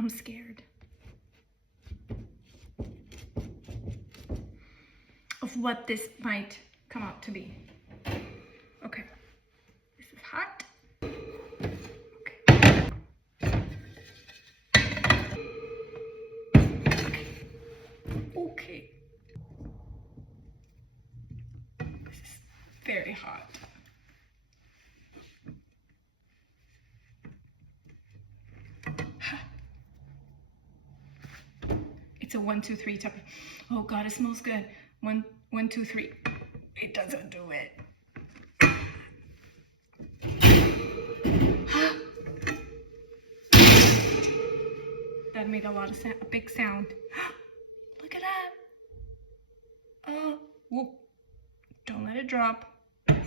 I'm scared of what this might come out to be. Okay, this is hot. Okay. Okay. This is very hot. It's a 1, 2, 3 type. Oh God, it smells good. 1, 2, 3. It doesn't do it. That made a lot of sound, a big sound. Look at that. Oh, whoa. Don't let it drop. Wait.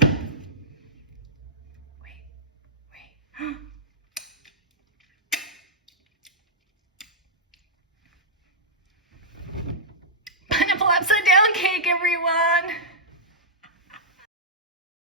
Pineapple upside down cake, everyone.